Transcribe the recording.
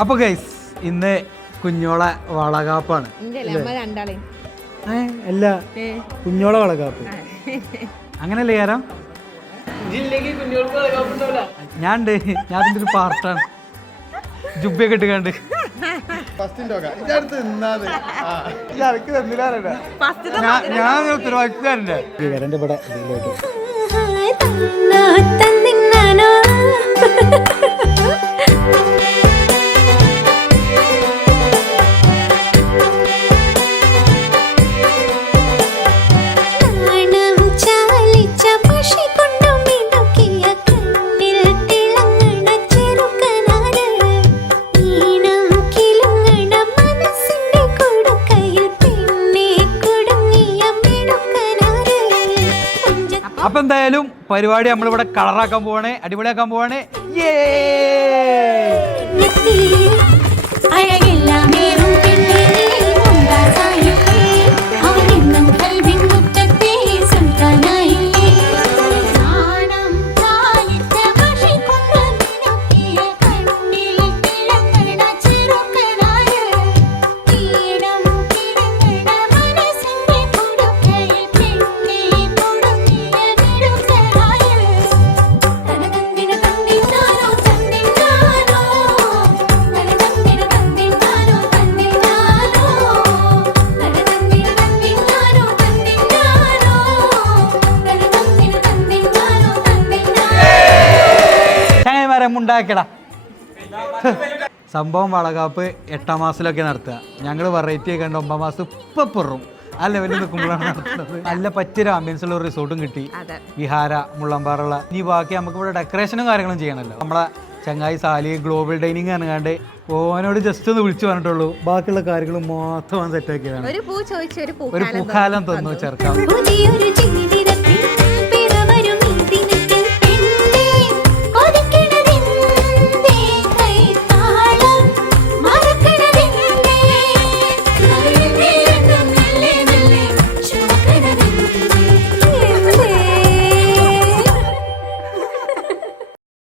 അപ്പൊ ഗൈസ് ഇന്ന് കുഞ്ഞോളെ വളകാപ്പാണ്. അല്ലേ? ഏ കുഞ്ഞോളെ വളകാപ്പ്. അങ്ങനല്ലേ കാരം ഞാൻ ഉണ്ട് ഞാൻ അതിന്റെ ഒരു പാർട്ടാണ്. ജുബയൊക്കെ ഇട്ടുകണ്ട്. ഞാൻ ഇവിടെ അപ്പൊ എന്തായാലും പരിപാടി നമ്മളിവിടെ കളറാക്കാൻ പോവാണേ അടിപൊളിയാക്കാൻ പോവാണേ. യേ ഉണ്ടാക്കടാ സംഭവം വളകാപ്പ് എട്ടാം മാസത്തിലൊക്കെ നടത്തുക. ഞങ്ങൾ വെറൈറ്റി ഒക്കെ ഉണ്ട് ഒമ്പതാം മാസം ഇപ്പൊ പൊറും. ആ ലെവലിൽ നിൽക്കുമ്പോഴാണ് നടത്തുന്നത്. നല്ല പറ്റിയൊരു ആംബിയൻസ് ഉള്ള ഒരു റിസോർട്ടും കിട്ടി. അതെ. വിഹാര മുള്ളമ്പാറുള്ള ഇനി ബാക്കി നമുക്ക് ഇവിടെ ഡെക്കറേഷനും കാര്യങ്ങളും ചെയ്യണമല്ലോ. നമ്മളെ ചങ്ങായി സാലി ഗ്ലോബൽ ഡൈനിങ് അനങ്ങാണ്ട് ഓനോട് ജസ്റ്റ് ഒന്ന് വിളിച്ചു പറഞ്ഞിട്ടുള്ളൂ. ബാക്കിയുള്ള കാര്യങ്ങൾ മാത്രം സെറ്റാക്കിയതാണ് ഒരു പൂ ചോദിച്ചു ഒരു ഒരു പൂക്കാലം തന്നു ചേർക്കാം.